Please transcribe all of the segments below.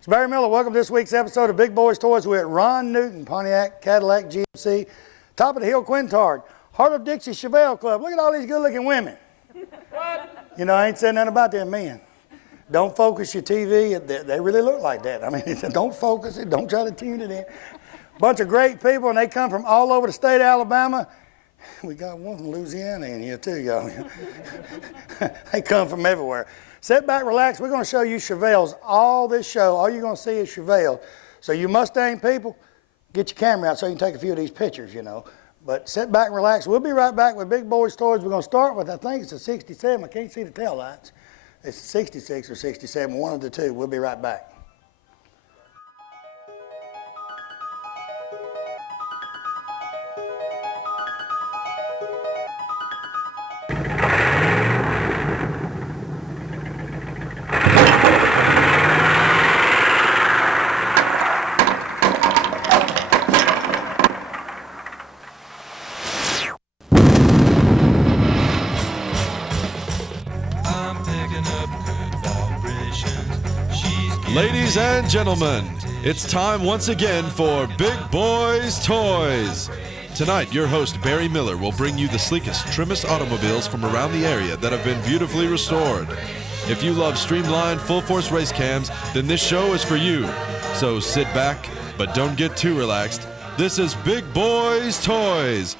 It's Barry Miller. Welcome to this week's episode of Big Boys Toys. We're at Ron Newton, Pontiac, Cadillac, GMC, top of the hill, Quintard, Heart of Dixie Chevelle Club. Look at all these good-looking women. What? You know, I ain't saying nothing about them men. Don't focus your TV. They really look like that. I mean, don't focus it. Don't try to tune it in. Bunch of great people, and they come from all over the state of Alabama. We got one from Louisiana in here, too, y'all. They come from everywhere. Sit back, relax. We're going to show you Chevelles all this show. All you're going to see is Chevelle. So you Mustang people, get your camera out so you can take a few of these pictures, you know. But sit back and relax. We'll be right back with Big Boys Toys. We're going to start with, I think it's a 67. I can't see the tail lights. It's a 66 or 67, one of the two. We'll be right back. Ladies and gentlemen, it's time once again for Big Boys Toys. Tonight, your host, Barry Miller, will bring you the sleekest, trimmest automobiles from around the area that have been beautifully restored. If you love streamlined, full-force race cams, then this show is for you. So sit back, but don't get too relaxed. This is Big Boys Toys.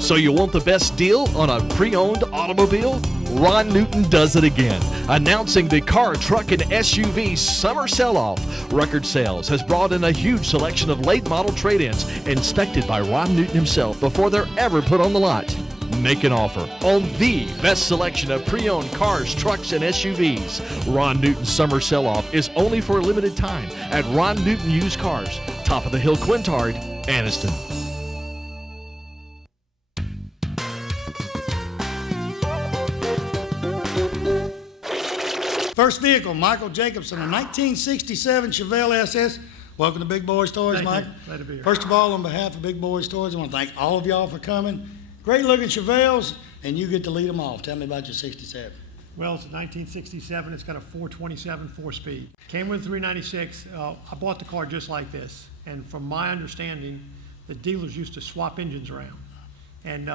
So you want the best deal on a pre-owned automobile? Ron Newton does it again. Announcing the car, truck, and SUV summer sell-off. Record Sales has brought in a huge selection of late model trade-ins inspected by Ron Newton himself before they're ever put on the lot. Make an offer on the best selection of pre-owned cars, trucks, and SUVs. Ron Newton's summer sell-off is only for a limited time at Ron Newton Used Cars, top of the hill, Quintard, Anniston. First vehicle, Michael Jacobson, a 1967 Chevelle SS. Welcome to Big Boys Toys, Mike. Glad to be here. First of all, on behalf of Big Boys Toys, I want to thank all of y'all for coming. Great looking Chevelles, and you get to lead them off. Tell me about your 67. Well, it's a 1967. It's got a 427 4-speed. Came with 396. I bought the car just like this. And from my understanding, the dealers used to swap engines around. And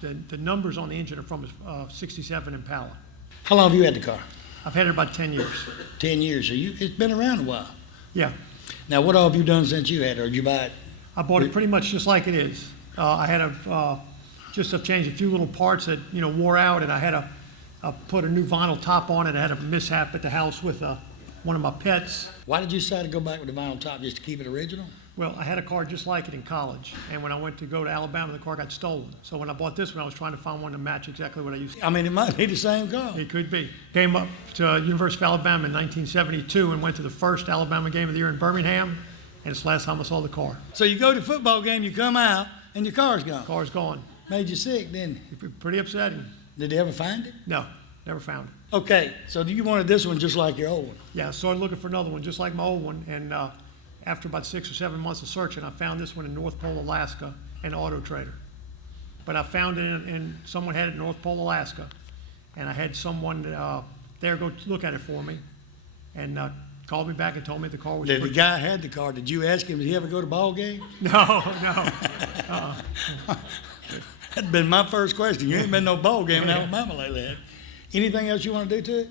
the numbers on the engine are from a 67 Impala. How long have you had the car? I've had it about 10 years. 10 years. So it's been around a while. Yeah. Now, what all have you done since you had it, or did you buy it? I bought it pretty much just like it is. I had just have changed a few little parts that wore out, and I had to put a new vinyl top on it. I had a mishap at the house with one of my pets. Why did you decide to go back with the vinyl top, just to keep it original? Well, I had a car just like it in college, and when I went to go to Alabama, the car got stolen. So when I bought this one, I was trying to find one to match exactly what I used to. I mean, it might be the same car. It could be. Came up to University of Alabama in 1972 and went to the first Alabama game of the year in Birmingham, and it's the last time I saw the car. So you go to a football game, you come out, and your car's gone. Car's gone. Made you sick, didn't it? Pretty upsetting. Did they ever find it? No, never found it. Okay, so you wanted this one just like your old one? Yeah, I started looking for another one just like my old one, and after about 6 or 7 months of searching, I found this one in North Pole, Alaska, an Auto Trader. But I found it and someone had it in North Pole, Alaska, and I had someone there go look at it for me, and called me back and told me the car was. The guy had the car. Did you ask him? Did he ever go to ball games? No. That'd been my first question. You ain't been no ball game in Alabama lately. Anything else you want to do to it?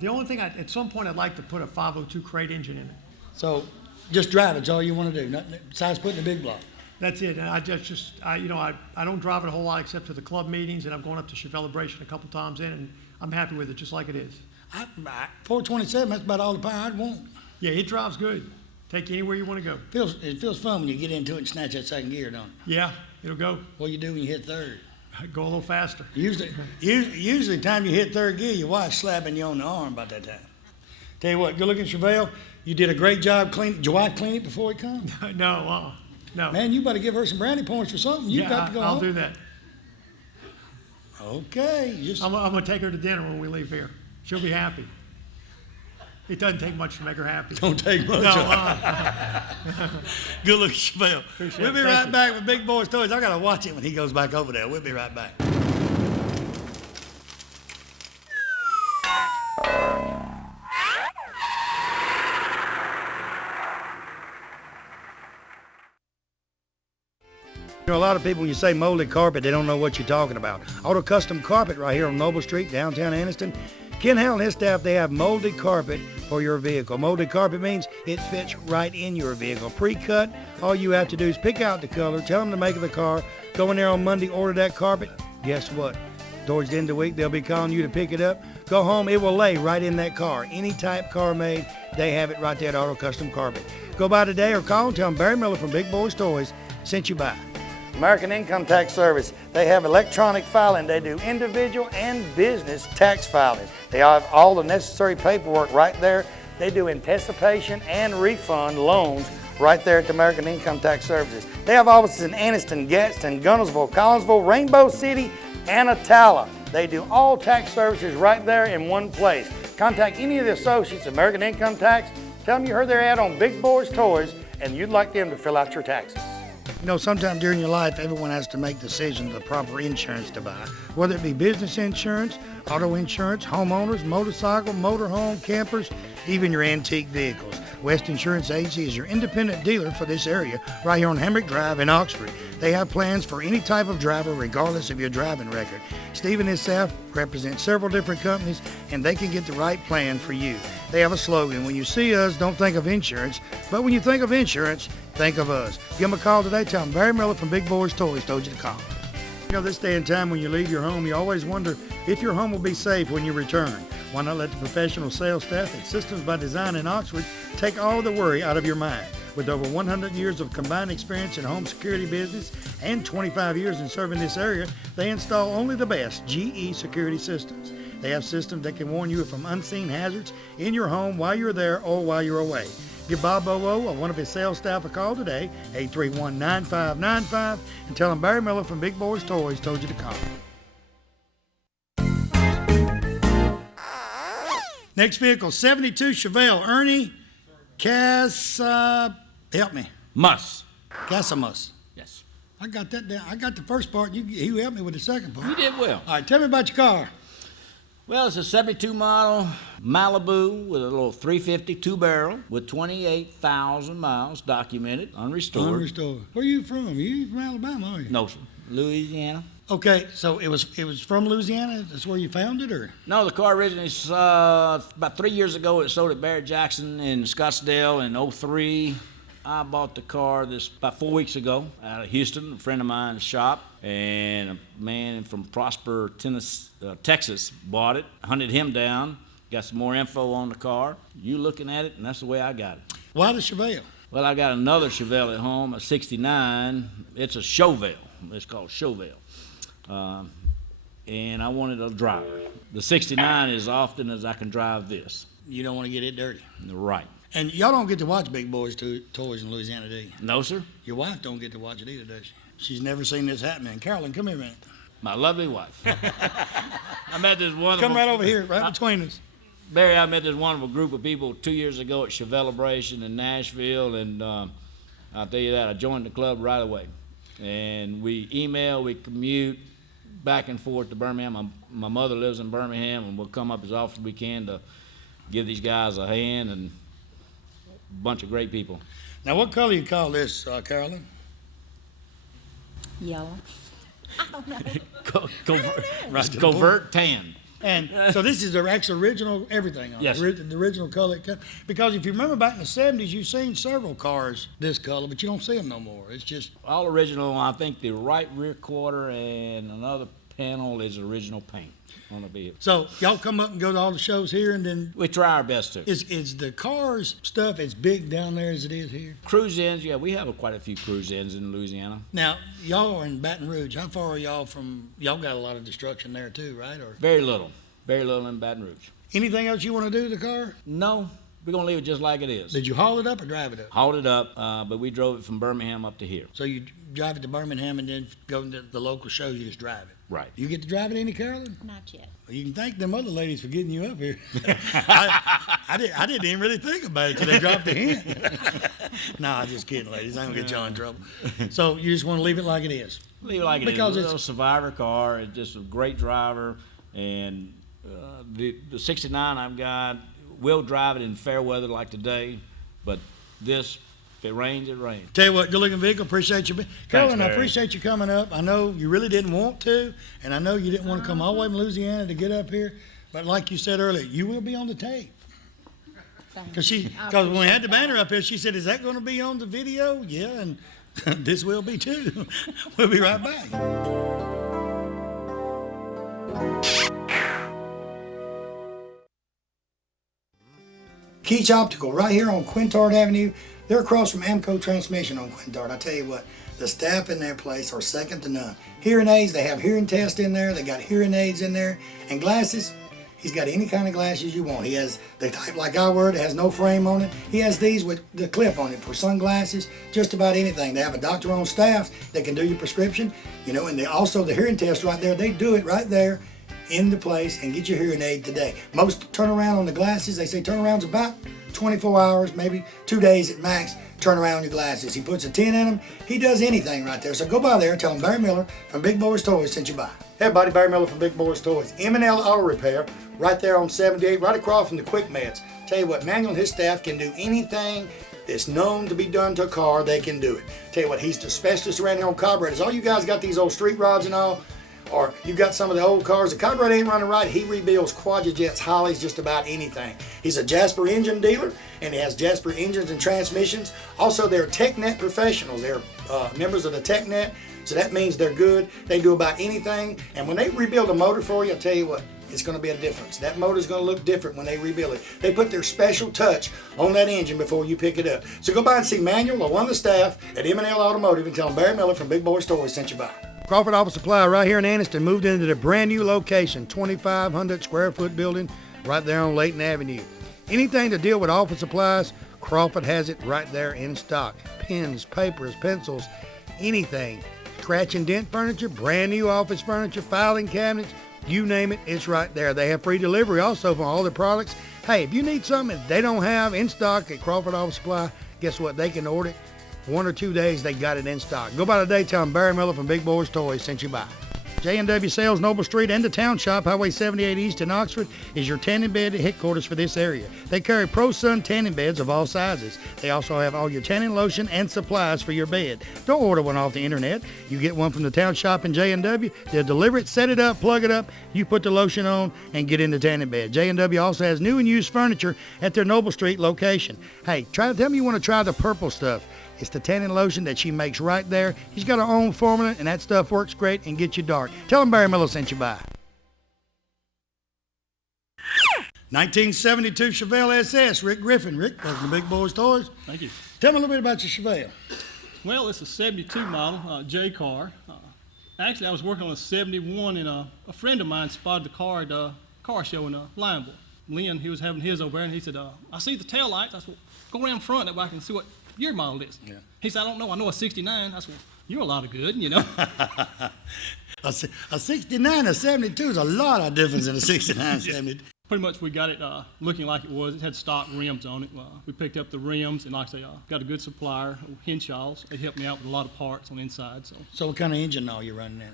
The only thing at some point I'd like to put a 502 crate engine in it. So. Just drive it's all you want to do, nothing besides putting the big block. That's it. And I don't drive it a whole lot except to the club meetings, and I'm going up to Chevelebration a couple times in, and I'm happy with it just like it is. 427, that's about all the power I'd want. Yeah, it drives good. Take you anywhere you want to go. It feels fun when you get into it and snatch that second gear, don't it? Yeah, it'll go. What do you do when you hit third? Go a little faster. Usually the time you hit third gear, your wife's slapping you on the arm about that time. Tell you what, good looking Chevelle. You did a great job cleaning. Did your wife clean it before it comes? No. Man, you better give her some brownie points for something. You've got to go I'll home. do that. Okay. I'm going to take her to dinner when we leave here. She'll be happy. It doesn't take much to make her happy. Don't take much. No. Good looking Chevelle. We'll be right back with Big Boys Toys. I got to watch it when he goes back over there. We'll be right back. You know, a lot of people, when you say molded carpet, they don't know what you're talking about. Auto Custom Carpet right here on Noble Street, downtown Anniston. Ken Howell and his staff, they have molded carpet for your vehicle. Molded carpet means it fits right in your vehicle. Pre-cut, all you have to do is pick out the color, tell them the make of the car, go in there on Monday, order that carpet. Guess what? Towards the end of the week, they'll be calling you to pick it up. Go home, it will lay right in that car. Any type car made, they have it right there at Auto Custom Carpet. Go by today or call and tell them Barry Miller from Big Boyz Toys sent you by. American Income Tax Service. They have electronic filing. They do individual and business tax filing. They have all the necessary paperwork right there. They do anticipation and refund loans right there at the American Income Tax Services. They have offices in Anniston, Gadsden, Gunnersville, Collinsville, Rainbow City, and Attala. They do all tax services right there in one place. Contact any of the associates of American Income Tax. Tell them you heard their ad on Big Boyz Toys and you'd like them to fill out your taxes. You know, sometime during your life, everyone has to make decisions of the proper insurance to buy, whether it be business insurance, auto insurance, homeowners, motorcycle, motorhome, campers, even your antique vehicles. West Insurance Agency is your independent dealer for this area right here on Hamrick Drive in Oxford. They have plans for any type of driver regardless of your driving record. Steve and his staff represent several different companies and they can get the right plan for you. They have a slogan, when you see us, don't think of insurance, but when you think of insurance, think of us. Give them a call today, tell them Barry Miller from Big Boyz Toys told you to call. You know, this day and time when you leave your home, you always wonder if your home will be safe when you return. Why not let the professional sales staff at Systems by Design in Oxford take all the worry out of your mind. With over 100 years of combined experience in home security business and 25 years in serving this area, they install only the best GE security systems. They have systems that can warn you from unseen hazards in your home while you're there or while you're away. Give Bob Bowo or one of his sales staff a call today, 831-9595, and tell them Barry Miller from Big Boyz Toys told you to call. Next vehicle, 72 Chevelle, Ernie help me. Casamus. Yes. I got that down. I got the first part. You helped me with the second part. You did well. All right, tell me about your car. Well, it's a 72 model Malibu with a little 350 two-barrel with 28,000 miles documented, unrestored. Unrestored. Where are you from? You from Alabama, are you? No, sir. Louisiana. Okay, so it was from Louisiana? That's where you found it, or? No, the car originally, about 3 years ago, it sold at Barrett Jackson in Scottsdale in 03. I bought the car about 4 weeks ago out of Houston, a friend of mine's shop, and a man from Prosper, Texas bought it, hunted him down, got some more info on the car. You looking at it, and that's the way I got it. Why the Chevelle? Well, I got another Chevelle at home, a 69. It's a Chauvel. It's called Chauvel. And I wanted a driver. The 69 as often as I can drive this. You don't want to get it dirty. Right. And y'all don't get to watch Big Boyz Toys in Louisiana, do you? No, sir. Your wife don't get to watch it either, does she? She's never seen this happening. Carolyn, come here a minute. My lovely wife. I met this wonderful... Come right over here, right between us. Barry, I met this wonderful group of people 2 years ago at Chevelebration in Nashville, and I'll tell you that, I joined the club right away. And we email, we commute back and forth to Birmingham. My mother lives in Birmingham, and we'll come up as often as we can to give these guys a hand, and a bunch of great people. Now, what color you call this, Carolyn? Yellow. I don't know. Covert tan. And so this is the original everything on Yes. it, the original color. Because if you remember back in the 70s, you've seen several cars this color, but you don't see them no more. It's just... All original. I think the right rear quarter and another panel is original paint on the vehicle. So y'all come up and go to all the shows here, and then... We try our best to. Is the cars stuff as big down there as it is here? Cruise ins, yeah, we have quite a few cruise ins in Louisiana. Now, y'all are in Baton Rouge. How far are y'all from... Y'all got a lot of destruction there too, right? Or Very little in Baton Rouge. anything else you want to do to the car? No, we're gonna leave it just like it is. Did you haul it up or drive it up? Hauled it up, but we drove it from Birmingham up to here. So you drive it to Birmingham and then go to the local show, you just drive it? Right. You get to drive it any, Carolyn? Not yet. Well, you can thank them other ladies for getting you up here. I didn't even really think about it till they dropped the hint. No, I'm just kidding, ladies. I ain't gonna get y'all in trouble. So you just want to leave it like it is? Leave it like it is. Because It's a it's- little survivor car. It's just a great driver, and the 69 I've got, we'll drive it in fair weather like today, but this it rains, it rains. Tell you what, good looking vehicle. Appreciate you. Carolyn, I Barry. appreciate you coming up. I know you really didn't want to, and I know you didn't want to come all the way from Louisiana to get up here. But like you said earlier, you will be on the tape. Because when we had the banner up here, she said, "Is that going to be on the video?" Yeah, and this will be too. We'll be right back. Keach Optical, right here on Quintard Avenue. They're across from Amco Transmission on Quintard. I tell you what, the staff in their place are second to none. Hearing aids, they have hearing tests in there. They got hearing aids in there. And glasses, he's got any kind of glasses you want. He has the type like I wear, it has no frame on it. He has these with the clip on it for sunglasses, just about anything. They have a doctor on staff that can do your prescription, you know, and they also the hearing test right there, they do it right there in the place and get your hearing aid today. Most turnaround on the glasses, they say turnaround's about 24 hours, maybe 2 days at max, turn around your glasses. He puts a 10 in them. He does anything right there. So go by there and tell him Barry Miller from Big Boyz Toyz sent you by. Hey everybody, Barry Miller from Big Boyz Toyz. M&L Auto Repair, right there on 78, right across from the Quick Meds. Tell you what, Manuel and his staff can do anything that's known to be done to a car, they can do it. Tell you what, he's the specialist around here on carburetors. All you guys got these old street rods and all, or you got some of the old cars, the carburetor ain't running right, he rebuilds Quadrajets, Holleys, just about anything. He's a Jasper engine dealer, and he has Jasper engines and transmissions. Also, they're TechNet professionals. They're members of the TechNet, so that means they're good. They do about anything, and when they rebuild a motor for you, I tell you what, it's going to be a difference. That motor's going to look different when they rebuild it. They put their special touch on that engine before you pick it up. So go by and see Manuel or one of the staff at M&L Automotive and tell them Barry Miller from Big Boyz Toyz sent you by. Crawford Office Supply right here in Anniston moved into the brand new location, 2,500 square foot building right there on Layton Avenue. Anything to deal with office supplies, Crawford has it right there in stock. Pens, papers, pencils, anything. Scratch and dent furniture, brand new office furniture, filing cabinets, you name it, it's right there. They have free delivery also for all their products. Hey, if you need something that they don't have in stock at Crawford Office Supply, guess what? They can order it. 1 or 2 days, they got it in stock. Go by today, tell them Barry Miller from Big Boyz Toyz sent you by. J&W Sales, Noble Street, and the Town Shop, Highway 78 East in Oxford, is your tanning bed headquarters for this area. They carry Pro Sun tanning beds of all sizes. They also have all your tanning lotion and supplies for your bed. Don't order one off the internet. You get one from the Town Shop in J&W. They'll deliver it, set it up, plug it up. You put the lotion on and get in the tanning bed. J&W also has new and used furniture at their Noble Street location. Hey, tell them you want to try the purple stuff. It's the tanning lotion that she makes right there. She's got her own formula, and that stuff works great and gets you dark. Tell them Barry Miller sent you by. 1972 Chevelle SS, Rick Griffin. Rick, that's the Big Boyz Toyz. Thank you. Tell me a little bit about your Chevelle. Well, it's a 72 model J car. Actually, I was working on a 71, and a friend of mine spotted the car at a car show in Lineville. Lynn, he was having his over there, and he said, I see the tail lights. I said, well, go around front, that way I can see what your model is. Yeah. He said, I don't know. I know a 69. I said, well, you're a lot of good, you know. A 69, a 72 is a lot of difference in a 69, 72. Pretty much we got it looking like it was. It had stock rims on it. We picked up the rims, and like I say, got a good supplier, Henshaw's. They helped me out with a lot of parts on the inside. So what kind of engine are you running in?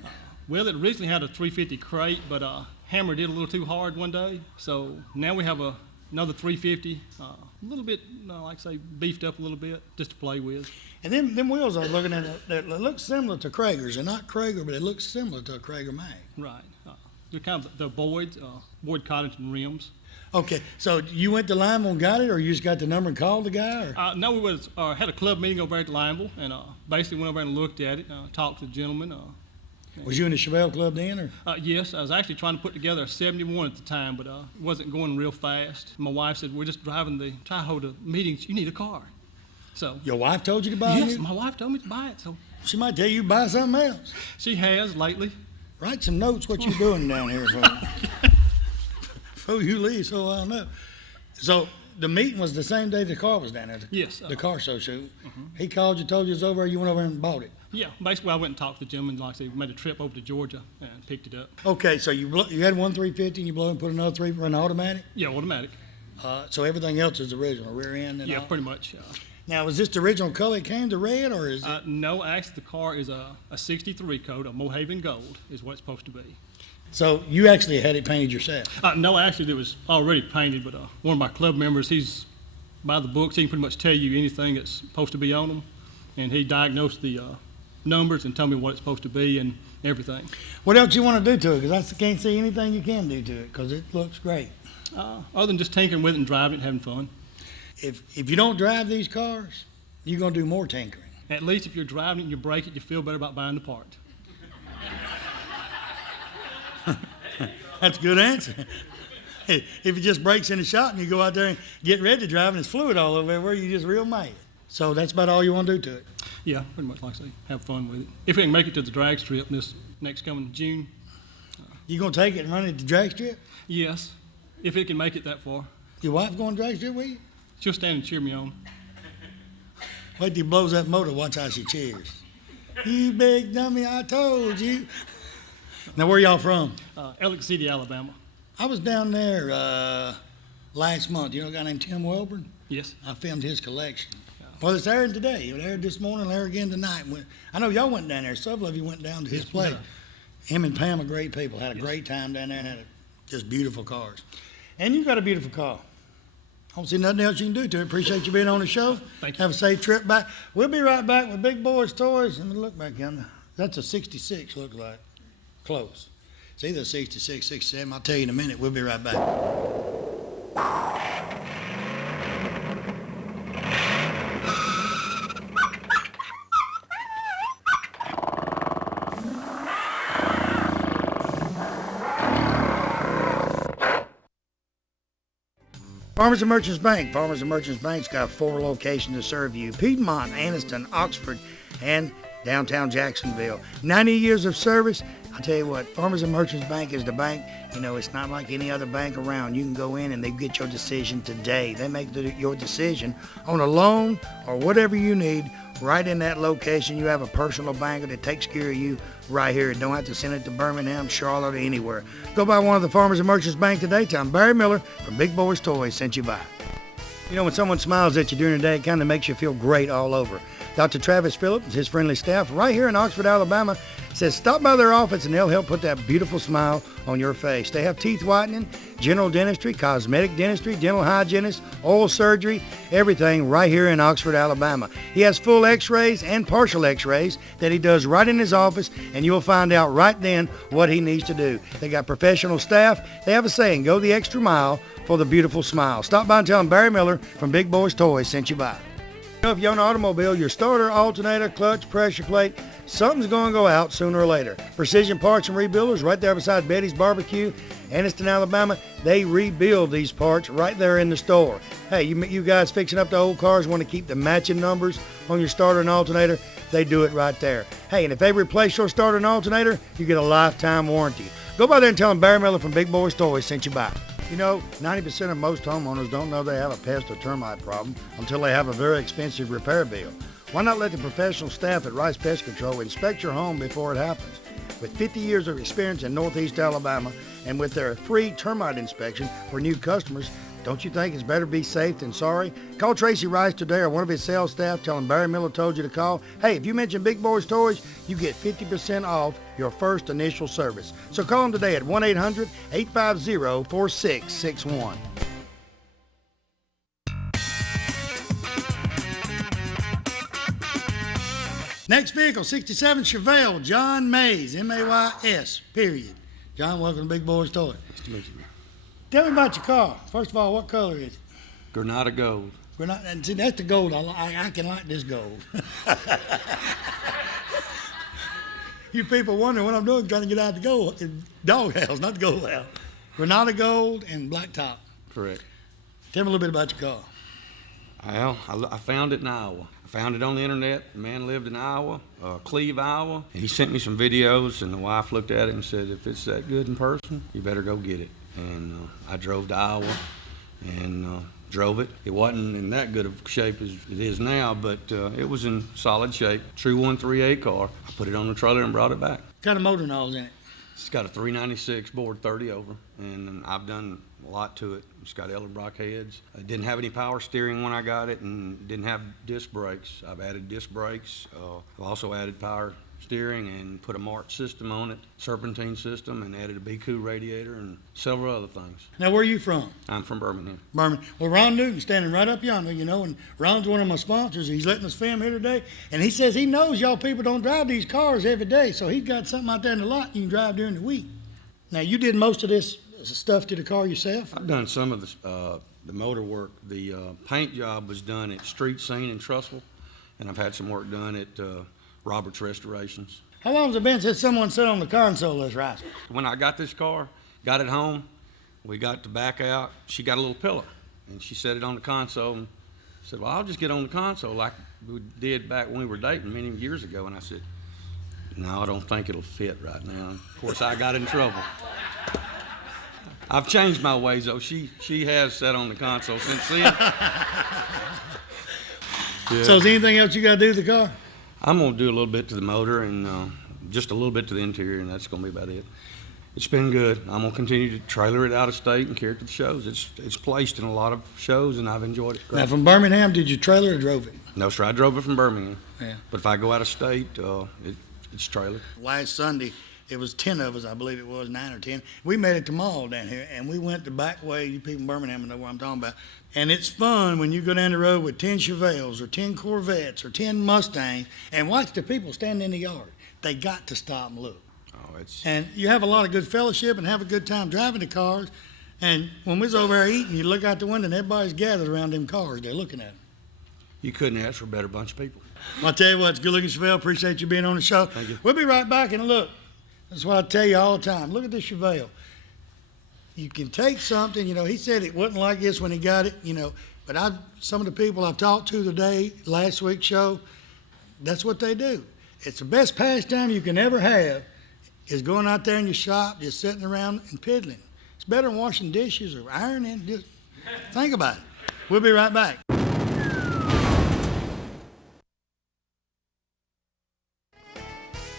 Well, it originally had a 350 crate, but hammered it a little too hard one day. So now we have another 350, a little bit, like I say, beefed up a little bit, just to play with. And them wheels I was looking at, they look similar to Krager's. They're not Krager, but they look similar to a Krager mag. Right. They're kind of the Boyd Coddington rims. Okay, so you went to Lineville and got it, or you just got the number and called the guy? Or? No, we had a club meeting over at Lineville, and basically went over and looked at it, talked to the gentleman. Was you in the Chevelle Club then? Or? Yes, I was actually trying to put together a 71 at the time, but it wasn't going real fast. My wife said, we're just driving the Tahoe to meetings. You need a car. So your wife told you to buy it? Yes, my wife told me to buy it. So she might tell you to buy something else. She has lately. Write some notes what you're doing down here before you leave, so I'll know. So the meeting was the same day the car was down there? Yes. The car show shoot. He called you, told you it was over, you went over and bought it? Yeah, basically I went and talked to the gentleman, like I said, made a trip over to Georgia and picked it up. Okay, so you had one 350 and you blow and put another 3 for an automatic? Yeah, automatic. So everything else is original, rear end and all? Pretty much. Now, is this the original color it came, the red, or is it? No, actually the car is a 63 coat, a Mohaven Gold is what it's supposed to be. So you actually had it painted yourself? No, actually it was already painted, but one of my club members, he's by the books. He can pretty much tell you anything that's supposed to be on them. And he diagnosed the numbers and told me what it's supposed to be and everything. What else you want to do to it? Because I can't see anything you can do to it because it looks great. Other than just tinkering with it and driving it and having fun. If you don't drive these cars, you're going to do more tinkering. At least if you're driving it and you break it, you feel better about buying the part. That's a good answer. If it just breaks in the shop and you go out there and get ready to drive and there's fluid all over everywhere, you're just real mad. So that's about all you want to do to it. Yeah, pretty much like I say, have fun with it. If we can make it to the drag strip this next coming June, You going to take it and run it to drag strip? yes, if it can make it that far. Your wife going to drag strip with you? She'll stand and cheer me on. Wait till he blows that motor, watch how she cheers. You big dummy, I told you. Now, where y'all from? Elliott City, Alabama. I was down there last month. You know a guy named Tim Welburn? Yes. I filmed his collection. Well, it's airing today. It aired this morning, it'll air again tonight. I know y'all went down there. Several of you went down to his place. Him and Pam are great people. Had a great time down there and had just beautiful cars. And you got a beautiful car. I don't see nothing else you can do to it. Appreciate you being on the show. Thank you. Have a safe trip back. We'll be right back with Big Boyz Toyz. Let me look back yonder. That's a 66, looks like. Close. It's either 66, 67. I'll tell you in a minute. We'll be right back. Farmers and Merchants Bank. Farmers and Merchants Bank's got 4 locations to serve you. Piedmont, Anniston, Oxford, and downtown Jacksonville. 90 years of service. I'll tell you what, Farmers and Merchants Bank is the bank. You know, it's not like any other bank around. You can go in and they get your decision today. They make your decision on a loan or whatever you need right in that location. You have a personal banker that takes care of you right here. Don't have to send it to Birmingham, Charlotte, or anywhere. Go by one of the Farmers and Merchants Bank today. Tell them Barry Miller from Big Boyz Toyz sent you by. You know, when someone smiles at you during the day, it kind of makes you feel great all over. Dr. Travis Phillips and his friendly staff right here in Oxford, Alabama, says stop by their office and they'll help put that beautiful smile on your face. They have teeth whitening, general dentistry, cosmetic dentistry, dental hygienist, oral surgery, everything right here in Oxford, Alabama. He has full x-rays and partial x-rays that he does right in his office, and you'll find out right then what he needs to do. They got professional staff. They have a saying, go the extra mile for the beautiful smile. Stop by and tell them Barry Miller from Big Boyz Toyz sent you by. You know, if you own an automobile, your starter, alternator, clutch, pressure plate, something's going to go out sooner or later. Precision Parts and Rebuilders, right there beside Betty's Barbecue, Anniston, Alabama, they rebuild these parts right there in the store. Hey, you guys fixing up the old cars, want to keep the matching numbers on your starter and alternator, they do it right there. Hey, and if they replace your starter and alternator, you get a lifetime warranty. Go by there and tell them Barry Miller from Big Boyz Toyz sent you by. You know, 90% of most homeowners don't know they have a pest or termite problem until they have a very expensive repair bill. Why not let the professional staff at Rice Pest Control inspect your home before it happens? With 50 years of experience in Northeast Alabama and with their free termite inspection for new customers, don't you think it's better be safe than sorry? Call Tracy Rice today or one of his sales staff. Tell him Barry Miller told you to call. Hey, if you mention Big Boyz Toyz, you get 50% off your first initial service. So call him today at 1-800-850-4661. Next vehicle, 67 Chevelle, John Mays, M-A-Y-S, period. John, welcome to Big Boyz Toyz. Nice to meet you. Tell me about your car. First of all, what color is it? Granada Gold. And see, that's the gold. I can like this gold. You people wonder what I'm doing, trying to get out the doghouse, not the gold house. Granada Gold and black top. Correct. Tell me a little bit about your car. Well, I found it in Iowa. I found it on the internet. The man lived in Iowa, Cleve, Iowa. He sent me some videos, and the wife looked at it and said, if it's that good in person, you better go get it. And I drove to Iowa and drove it. It wasn't in that good of shape as it is now, but it was in solid shape. True 138 car. I put it on the trailer and brought it back. What kind of motor and all's in it? It's got a 396 board 30 over, and I've done a lot to it. It's got Edelbrock heads. It didn't have any power steering when I got it, and didn't have disc brakes. I've added disc brakes. I've also added power steering and put a March system on it, serpentine system, and added a BQ radiator and several other things. Now, where are you from? I'm from Birmingham. Birmingham. Well, Ron Newton's standing right up yonder, you know, and Ron's one of my sponsors. He's letting us film here today, and he says he knows y'all people don't drive these cars every day, so he's got something out there in the lot you can drive during the week. Now, you did most of this stuff to the car yourself? I've done some of the motor work. The paint job was done at Street Scene in Trussville, and I've had some work done at Roberts Restorations. How long has it been since someone sat on the console that's right? When I got this car, got it home, we got the back out, she got a little pillow, and she set it on the console and said, well, I'll just get on the console like we did back when we were dating many years ago. And I said, no, I don't think it'll fit right now. And of course, I got in trouble. I've changed my ways, though. She has sat on the console since then. Yeah. So is there anything else you got to do to the car? I'm going to do a little bit to the motor and just a little bit to the interior, and that's going to be about it. It's been good. I'm going to continue to trailer it out of state and carry it to the shows. It's placed in a lot of shows, and I've enjoyed it. Now, from Birmingham, did you trailer or drove it? No, sir. I drove it from Birmingham. Yeah. But if I go out of state, it's trailered. Last Sunday, it was 10 of us, I believe it was, 9 or 10. We made it to mall down here, and we went the back way. You people in Birmingham know what I'm talking about. And it's fun when you go down the road with 10 Chevelles or 10 Corvettes or 10 Mustangs and watch the people standing in the yard. They got to stop and look. And you have a lot of good fellowship and have a good time driving the cars. And when we was over there eating, you look out the window and everybody's gathered around them cars. They're looking at them. You couldn't ask for a better bunch of people. Well, I tell you what, it's good looking, Chevelle. Appreciate you being on the show. Thank you. We'll be right back and look. That's what I tell you all the time. Look at this Chevelle. You can take something, you know, he said it wasn't like this when he got it, you know, but some of the people I've talked to today, last week's show, that's what they do. It's the best pastime you can ever have is going out there in your shop, just sitting around and piddling. It's better than washing dishes or ironing. Just think about it. We'll be right back.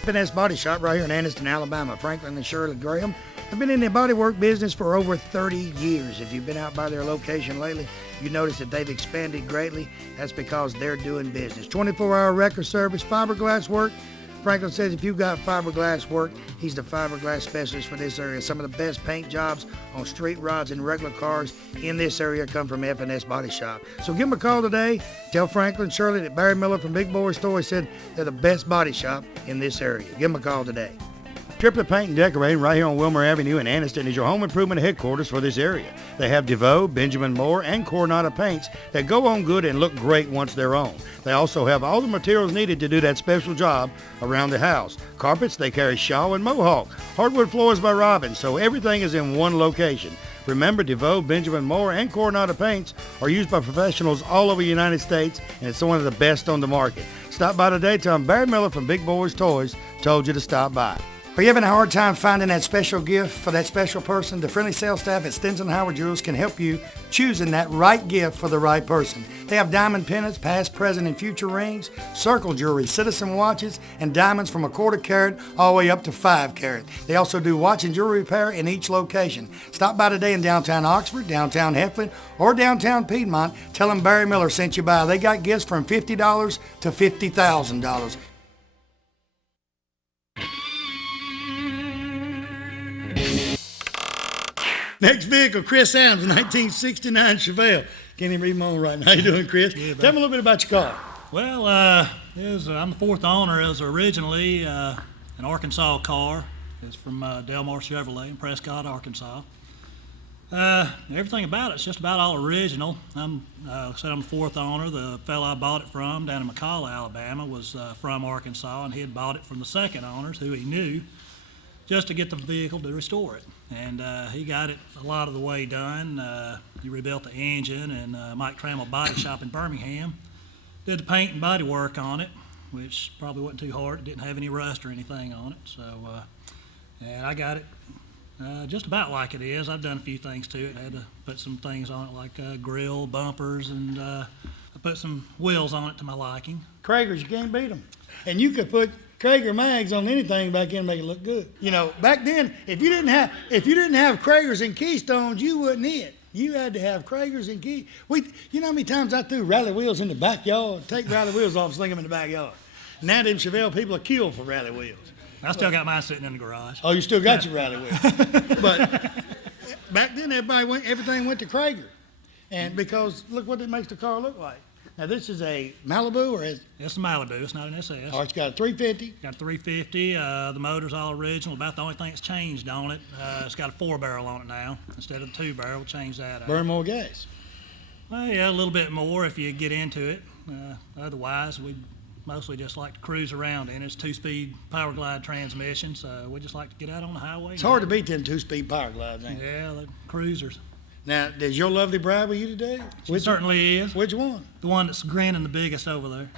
Finesse Body Shop right here in Anniston, Alabama. Franklin and Shirley Graham have been in the bodywork business for over 30 years. If you've been out by their location lately, you notice that they've expanded greatly. That's because they're doing business. 24-hour record service, fiberglass work. Franklin says if you've got fiberglass work, he's the fiberglass specialist for this area. Some of the best paint jobs on street rods and regular cars in this area come from F&S Body Shop. So give them a call today. Tell Franklin and Shirley that Barry Miller from Big Boyz Toyz said they're the best body shop in this area. Give them a call today. Triplet Paint and Decorating right here on Wilmer Avenue in Anniston is your home improvement headquarters for this area. They have DeVoe, Benjamin Moore, and Coronado paints that go on good and look great once they're on. They also have all the materials needed to do that special job around the house. Carpets, they carry Shaw and Mohawk. Hardwood floors by Robbins, so everything is in one location. Remember, DeVoe, Benjamin Moore, and Coronado paints are used by professionals all over the United States, and it's one of the best on the market. Stop by today. Tell them Barry Miller from Big Boyz Toyz told you to stop by. Are you having a hard time finding that special gift for that special person? The friendly sales staff at Stinson Howard Jewelers can help you choosing that right gift for the right person. They have diamond pendants, past, present, and future rings, circle jewelry, citizen watches, and diamonds from 1/4 carat all the way up to 5 carat. They also do watch and jewelry repair in each location. Stop by today in downtown Oxford, downtown Heflin, or downtown Piedmont. Tell them Barry Miller sent you by. They got gifts from $50 to $50,000. Next vehicle, Chris Adams, 1969 Chevelle. Can't even read my own right now. How you doing, Chris? Yeah, Tell me a little bit about your car. Well, I'm the fourth owner. It was originally an Arkansas car. It's from Delmar Chevrolet in Prescott, Arkansas. Everything about it's just about all original. I'm the fourth owner. The fellow I bought it from down in McCalla, Alabama, was from Arkansas, and he had bought it from the second owners, who he knew, just to get the vehicle to restore it. And he got it a lot of the way done. He rebuilt the engine, and Mike Trammell Body Shop in Birmingham did the paint and body work on it, which probably wasn't too hard. It didn't have any rust or anything on it. So, and I got it just about like it is. I've done a few things to it. I had to put some things on it like grill, bumpers, and I put some wheels on it to my liking. Kragers, you can't beat them. And you could put Krager mags on anything back then and make it look good. You know, back then, if you didn't have Kragers and Keystones, you wouldn't hit. You had to have Kragers and You know how many times I threw rally wheels in the backyard? Take rally wheels off and sling them in the backyard. Now them Chevelle people are killed for rally wheels. I still got mine sitting in the garage. Oh, you still got your rally wheel. But back then, everything went to Krager. And because look what it makes the car look like. Now, this is a Malibu or is It's a Malibu. It's not an SS. oh, it's got a 350. Got a 350. The motor's all original. About the only thing that's changed on it. It's got a 4-barrel on it now instead of the 2-barrel. Change that out. Burn more gas. Well, yeah, a little bit more if you get into it. Otherwise, we mostly just like to cruise around in. It's 2-speed power glide transmission, so we just like to get out on the highway. It's hard to beat them 2-speed power glides, ain't it? Yeah, the cruisers. Now, does your lovely bride with you today? She certainly is. Which one? The one that's grinning the biggest over there.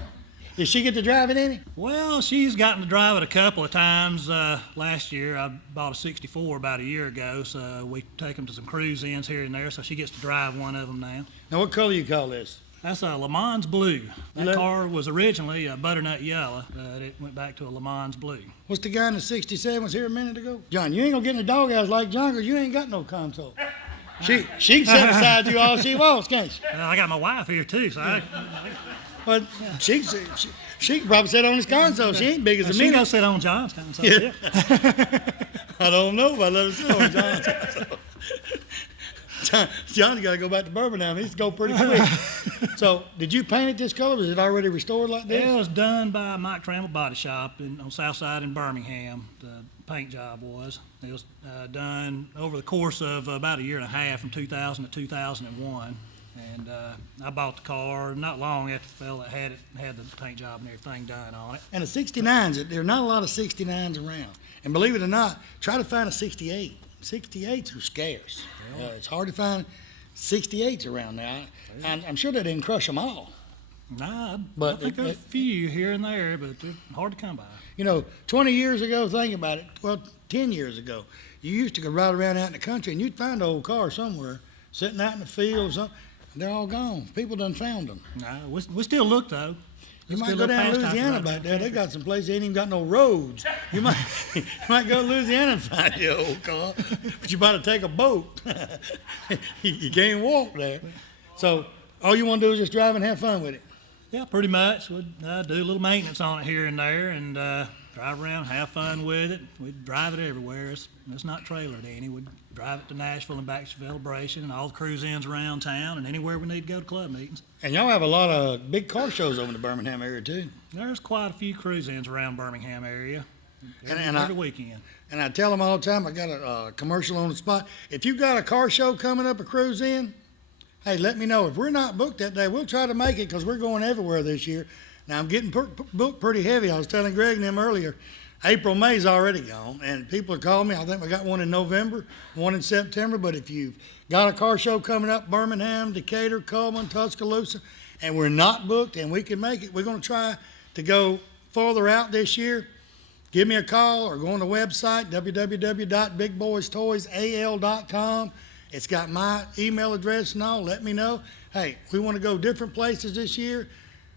Did she get to drive it any? Well, she's gotten to drive it a couple of times. Last year, I bought a 64 about a year ago, so we take them to some cruise-ins here and there, so she gets to drive one of them now. Now, what color you call this? That's a Le Mans Blue. That Le- car was originally a butternut yellow, but it went back to a Le Mans Blue. What's the guy in the 67 was here a minute ago? John, you ain't gonna get in the doghouse like John, 'cause you ain't got no console. She can sit beside you all she wants, can't she? I got my wife here too, so But she can probably sit on his console. She ain't big as a she minute. gonna sit on John's console. Yeah. Yeah. I don't know if I let her sit on John's console. John's got to go back to Birmingham. He's go pretty quick. So, did you paint it this color? Was it already restored like this? It was done by Mike Trammell Body Shop on South Side in Birmingham. The paint job was. It was done over the course of about a year and a half, from 2000 to 2001. And I bought the car not long after the fella had the paint job and everything done on it. And the 69s, there are not a lot of 69s around. And believe it or not, try to find a 68. 68s are scarce. It's hard to find 68s around now. I'm sure they didn't crush them all. Nah, But I think there's a few here and there, but they're hard to come by. You know, 20 years ago, think about it, well, 10 years ago, you used to go ride around out in the country and you'd find an old car somewhere sitting out in the field or something. They're all gone. People done found them. Nah, we still look, though. You There's might still go a down to pastime Louisiana right back there. They got some places ain't even got no roads. You might go to Louisiana and find your old car, but you better take a boat. You can't walk there. So all you want to do is just drive and have fun with it. Yeah, pretty much. We'd do a little maintenance on it here and there and drive around, have fun with it. We'd drive it everywhere. It's not trailered any. We'd drive it to Nashville and back to Celebration and all the cruise-ins around town and anywhere we need to go to club meetings. And y'all have a lot of big car shows over in the Birmingham area too. There's quite a few cruise-ins around Birmingham area And every weekend. And I tell them all the time, I got a commercial on the spot. If you got a car show coming up, a cruise in, hey, let me know. If we're not booked that day, we'll try to make it because we're going everywhere this year. Now, I'm getting booked pretty heavy. I was telling Greg and them earlier, April, May's already gone, and people are calling me. I think we got one in November, one in September, but if you've got a car show coming up, Birmingham, Decatur, Coleman, Tuscaloosa, and we're not booked and we can make it, we're going to try to go farther out this year. Give me a call or go on the website, www.bigboystoysal.com. It's got my email address and all. Let me know. Hey, we want to go different places this year.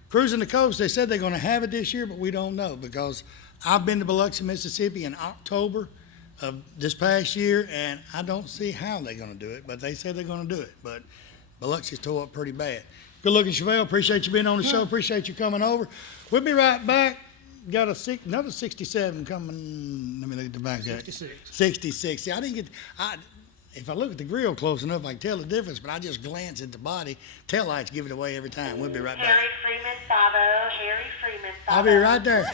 Cruising the coast, they said they're going to have it this year, but we don't know because I've been to Biloxi, Mississippi in October of this past year, and I don't see how they're going to do it, but they said they're going to do it. But Biloxi's tore up pretty bad. Good looking, Chevelle. Appreciate you being on the show. Appreciate you coming over. We'll be right back. Got another 67 coming. Let me look at the back. 66. 66. See, I didn't get. If I look at the grill close enough, I can tell the difference, but I just glance at the body. Tail lights give it away every time. We'll be right back. Harry Freeman Sabo, Harry Freeman Sabo. I'll be right there.